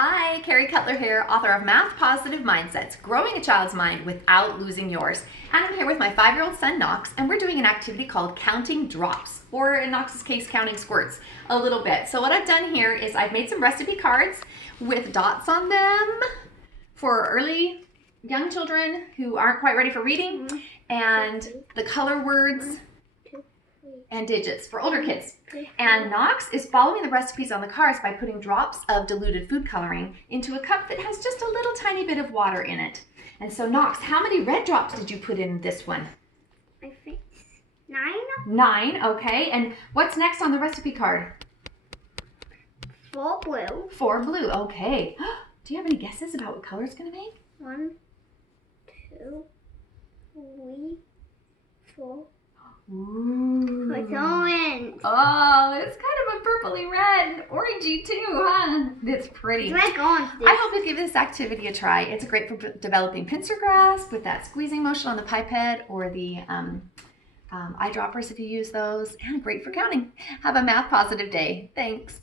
Hi, Carrie Cutler here, author of Math Positive Mindsets, Growing a Child's Mind Without Losing Yours. And I'm here with my 5-year-old son, Knox, and we're doing an activity called counting drops, or in Knox's case, counting squirts, a little bit. So what I've done here is I've made some recipe cards with dots on them for early young children who aren't quite ready for reading, and the color words and digits for older kids. And Knox is following the recipes on the cards by putting drops of diluted food coloring into a cup that has just a little tiny bit of water in it. And so Knox, how many red drops did you put in this one? I think 9. 9, okay. And what's next on the recipe card? 4 blue. 4 blue, okay. Do you have any guesses about what color it's gonna make? 1, 2, 3, 4. Ooh. It's orange. Oh, it's kind of a purpley red, orangey too, huh? It's pretty. It's like orange. I hope you give this activity a try. It's great for developing pincer grasp with that squeezing motion on the pipette or the eyedroppers if you use those, and great for counting. Have a math positive day. Thanks.